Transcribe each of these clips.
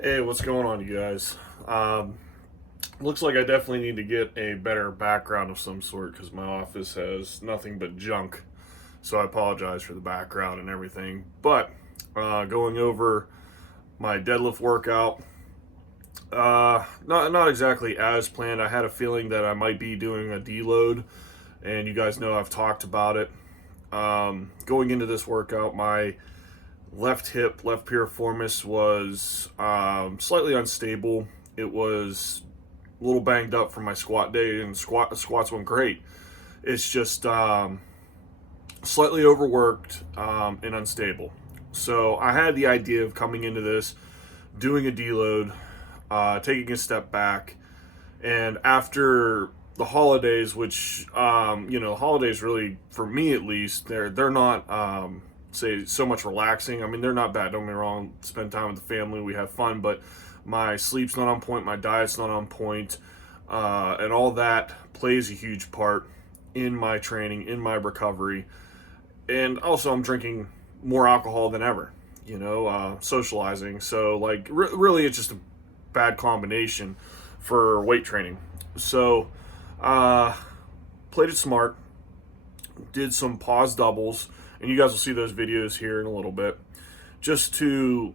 Hey, what's going on, you guys? Looks like I definitely need to get a better background of some sort because my office has nothing but junk. So I apologize for the background and everything. But going over my deadlift workout, not exactly as planned. I had a feeling that I might be doing a deload, and you guys know I've talked about it. Going into this workout, my left hip, left piriformis was slightly unstable. It was a little banged up from my squat day, and squats went great. It's just slightly overworked and unstable. So I had the idea of coming into this, doing a deload, taking a step back, and after the holidays, which the holidays really, for me at least, they're not say so much relaxing. I mean, they're not bad. Don't get me wrong. Spend time with the family, we have fun, but my sleep's not on point, my diet's not on point, and all that plays a huge part in my training, in my recovery, and also I'm drinking more alcohol than ever. Socializing. So really, it's just a bad combination for weight training. So, uh, played it smart, did some pause doubles, and you guys will see those videos here in a little bit, just to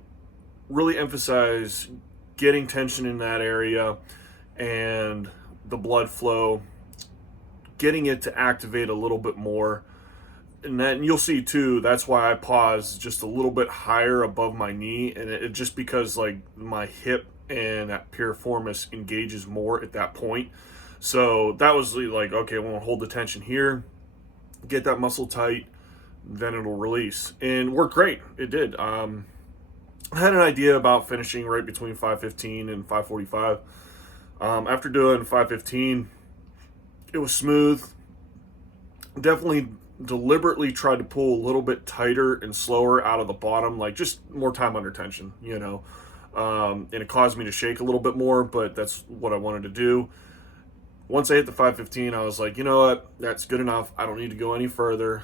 really emphasize getting tension in that area and the blood flow, getting it to activate a little bit more. And then you'll see too, that's why I pause just a little bit higher above my knee, and it just because like my hip and that piriformis engages more at that point. So that was like, okay, I want to hold the tension here, get that muscle tight, then it'll release. And worked great. It did. I had an idea about finishing right between 5:15 and 5:45. After doing 5:15, it was smooth. Definitely deliberately tried to pull a little bit tighter and slower out of the bottom, like just more time under tension. And it caused me to shake a little bit more, but that's what I wanted to do. Once I hit the 5:15, I was like, you know what, that's good enough. I don't need to go any further.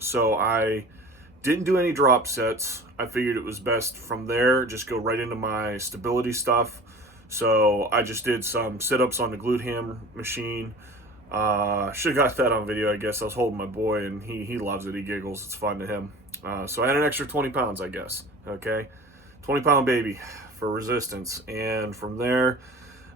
So I didn't do any drop sets. I figured it was best from there, just go right into my stability stuff. So I just did some sit-ups on the glute ham machine. Should have got that on video, I guess. I was holding my boy, and he loves it. He giggles. It's fun to him. So I had an extra 20 pounds, I guess. Okay, 20-pound baby for resistance. And from there,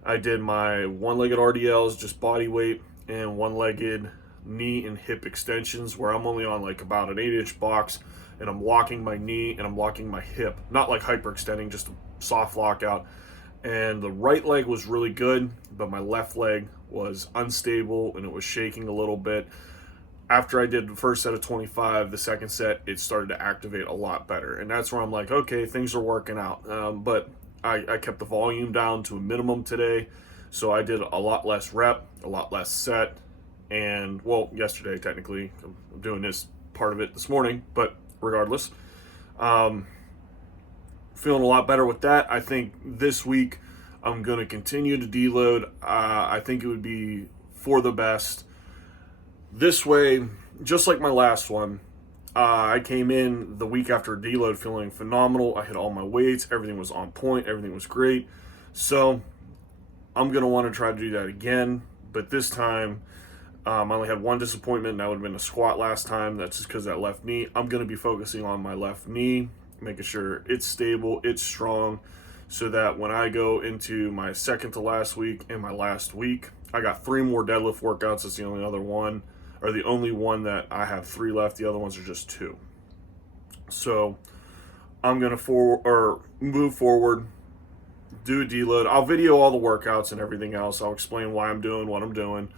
I did my one-legged RDLs, just body weight, and one-legged knee and hip extensions, where I'm only on like about an 8-inch box, and I'm locking my knee and I'm locking my hip. Not like hyperextending, just a soft lockout. And the right leg was really good, but my left leg was unstable and it was shaking a little bit. After I did the first set of 25, the second set, it started to activate a lot better. And that's where I'm like, okay, things are working out. But I kept the volume down to a minimum today. So I did a lot less rep, a lot less set. And, well, yesterday, technically. I'm doing this part of it this morning. But regardless, feeling a lot better with that. I think this week I'm going to continue to deload. I think it would be for the best. This way, just like my last one, I came in the week after a deload feeling phenomenal. I hit all my weights. Everything was on point. Everything was great. So I'm going to want to try to do that again. But this time, I only had one disappointment, and that would have been a squat last time. That's just because that left knee. I'm going to be focusing on my left knee, making sure it's stable, it's strong, so that when I go into my second to last week and my last week, I got 3 more deadlift workouts. It's the only other one, or the only one that I have 3 left. The other ones are just 2. So I'm going to move forward, do a deload. I'll video all the workouts and everything else. I'll explain why I'm doing what I'm doing,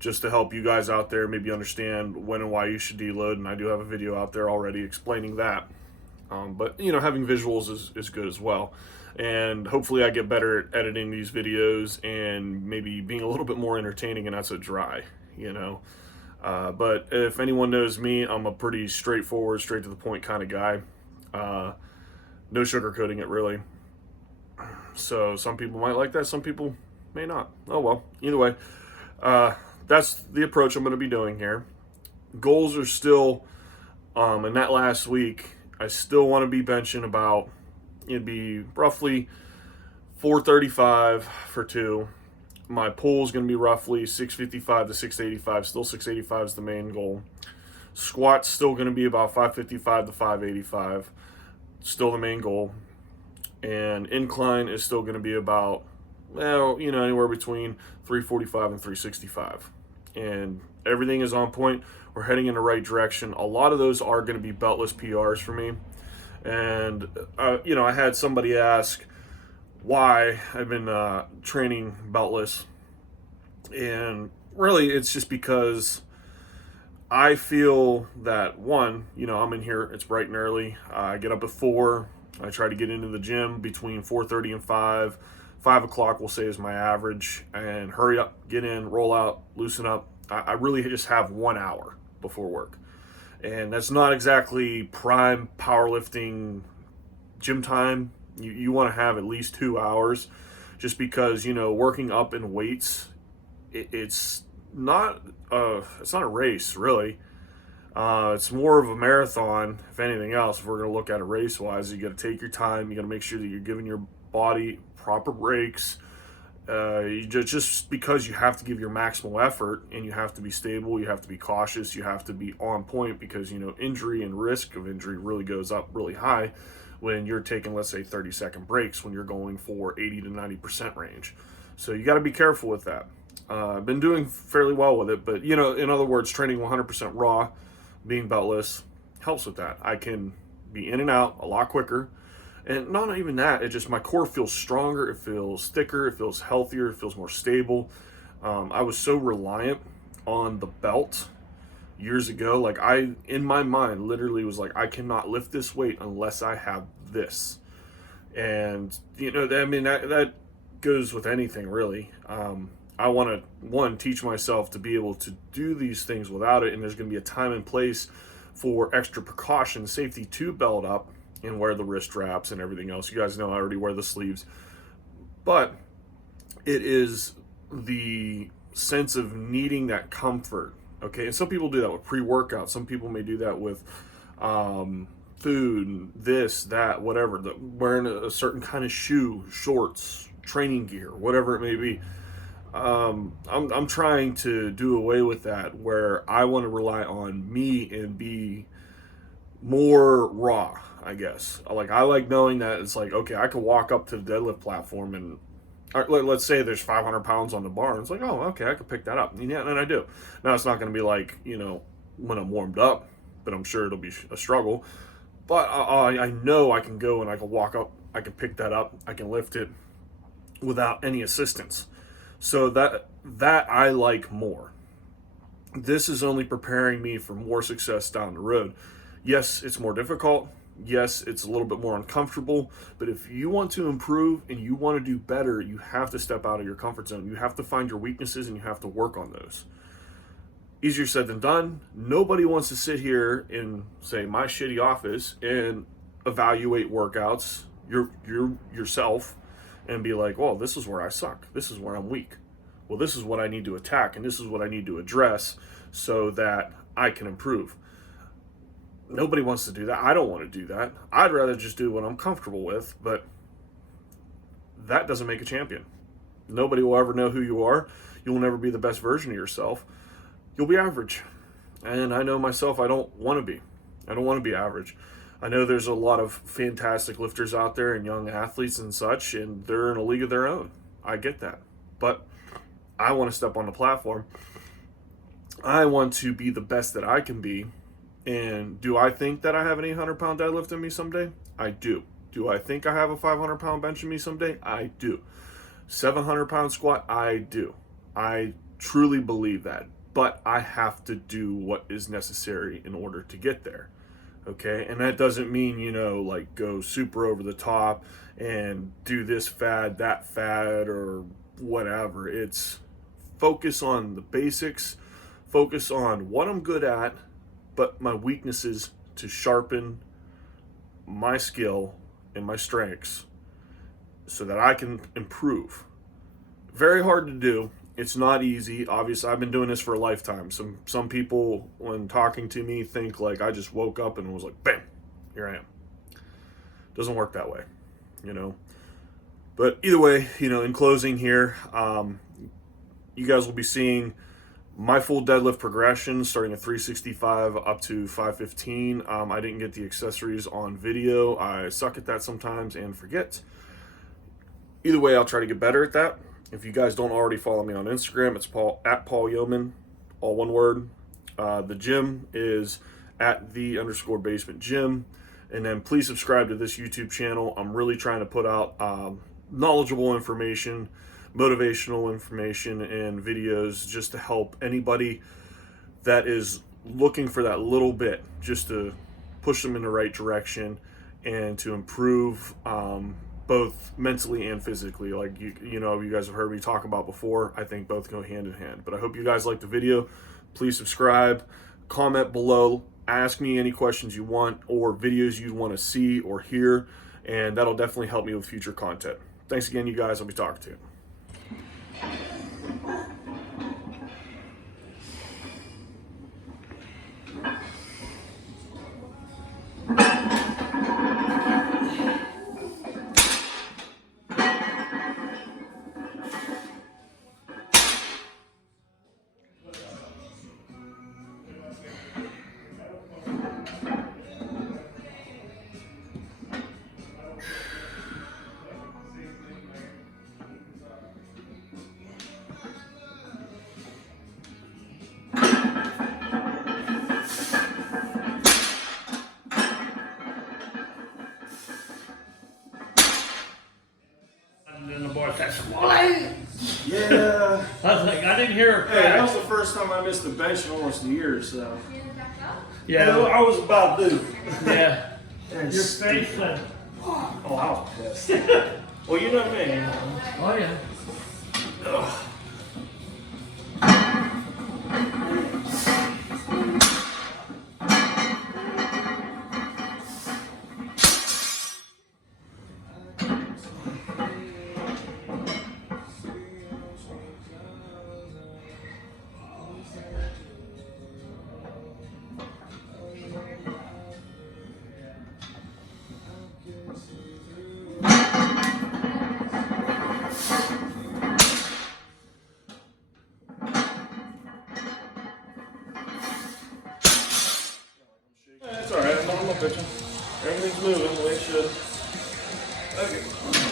just to help you guys out there maybe understand when and why you should deload. And I do have a video out there already explaining that. But having visuals is good as well. And hopefully I get better at editing these videos and maybe being a little bit more entertaining and not so dry. But if anyone knows me, I'm a pretty straightforward, straight to the point kind of guy. No sugarcoating it, really. So some people might like that, some people may not. Oh well, either way. That's the approach I'm going to be doing here. Goals are still, in that last week, I still want to be benching about it'd be roughly 435 for 2. My pull is going to be roughly 655 to 685. Still 685 is the main goal. Squat's still going to be about 555 to 585. Still the main goal. And incline is still going to be about, well, anywhere between 345 and 365. And everything is on point. We're heading in the right direction. A lot of those are going to be beltless PRs for me. And, I had somebody ask why I've been training beltless. And really, it's just because I feel that, one, I'm in here, it's bright and early. I get up at 4. I try to get into the gym between 4:30 and 5. 5 o'clock, we'll say, is my average. And hurry up, get in, roll out, loosen up. I really just have 1 hour before work. And that's not exactly prime powerlifting gym time. You want to have at least 2 hours, just because, working up in weights, it's not a race, really. It's more of a marathon, if anything else. If we're going to look at it race-wise, you got to take your time. You got to make sure that you're giving your body proper breaks. Just because you have to give your maximal effort, and you have to be stable, you have to be cautious, you have to be on point, because injury and risk of injury really goes up really high when you're taking, let's say, 30-second breaks when you're going for 80 to 90% range. So you got to be careful with that. I've been doing fairly well with it, but in other words, training 100% raw, being beltless, helps with that. I can be in and out a lot quicker. And not even that, it just, my core feels stronger, it feels thicker, it feels healthier, it feels more stable. I was so reliant on the belt years ago. Like, in my mind, literally was like, I cannot lift this weight unless I have this. And, that goes with anything, really. I want to, one, teach myself to be able to do these things without it, and there's going to be a time and place for extra precaution, safety to belt up and wear the wrist straps and everything else. You guys know I already wear the sleeves. But it is the sense of needing that comfort, okay? And some people do that with pre-workout. Some people may do that with food, this, that, whatever, wearing a certain kind of shoe, shorts, training gear, whatever it may be. I'm trying to do away with that, where I want to rely on me and be more raw, I guess. I like knowing that it's like, okay, I can walk up to the deadlift platform and let's say there's 500 pounds on the bar, and it's like, oh, okay, I can pick that up. And yeah, and I do. Now, it's not going to be like, when I'm warmed up, but I'm sure it'll be a struggle. But I know I can go and I can walk up, I can pick that up, I can lift it without any assistance. So that I like more. This is only preparing me for more success down the road. Yes, it's more difficult. Yes, it's a little bit more uncomfortable. But if you want to improve and you want to do better, you have to step out of your comfort zone. You have to find your weaknesses and you have to work on those. Easier said than done. Nobody wants to sit here in, say, my shitty office and evaluate workouts, yourself, and be like, well, this is where I suck. This is where I'm weak. Well, this is what I need to attack, and this is what I need to address so that I can improve. Nobody wants to do that. I don't want to do that. I'd rather just do what I'm comfortable with, but that doesn't make a champion. Nobody will ever know who you are. You'll never be the best version of yourself. You'll be average. And I know myself, I don't want to be. I don't want to be average. I know there's a lot of fantastic lifters out there and young athletes and such, and they're in a league of their own. I get that. But I want to step on the platform. I want to be the best that I can be. And do I think that I have an 800-pound deadlift in me someday? I do. Do I think I have a 500-pound bench in me someday? I do. 700-pound squat? I do. I truly believe that. But I have to do what is necessary in order to get there. Okay, and that doesn't mean, like go super over the top and do this fad, that fad, or whatever. It's focus on the basics, focus on what I'm good at, but my weaknesses to sharpen my skill and my strengths so that I can improve. Very hard to do. It's not easy. Obviously, I've been doing this for a lifetime. Some people, when talking to me, think like I just woke up and was like, bam, here I am. Doesn't work that way. you know. But either way, you know, in closing here, you guys will be seeing my full deadlift progression starting at 365 up to 515. I didn't get the accessories on video. I suck at that sometimes and forget. Either way, I'll try to get better at that. If you guys don't already follow me on Instagram, it's Paul Yeoman, all one word. The gym is at @the_basement gym. And then please subscribe to this YouTube channel. I'm really trying to put out knowledgeable information, motivational information, and videos just to help anybody that is looking for that little bit, just to push them in the right direction and to improve both mentally and physically. Like you know, you guys have heard me talk about before. I think both go hand in hand. But I hope you guys liked the video. Please subscribe, comment below, ask me any questions you want or videos you want to see or hear, and that'll definitely help me with future content. Thanks again, you guys. I'll be talking to you. And then the boy said, "Swallow." Yeah. I was like, I didn't hear a Hey, that was crack. the first time I missed the bench in almost a year, so. Yeah, I was about due. yeah. And Your face said, Oh, I was pissed. Well, you know me. oh yeah. Ugh. That's alright, I'm pitching. Everything's moving the way it should. Okay.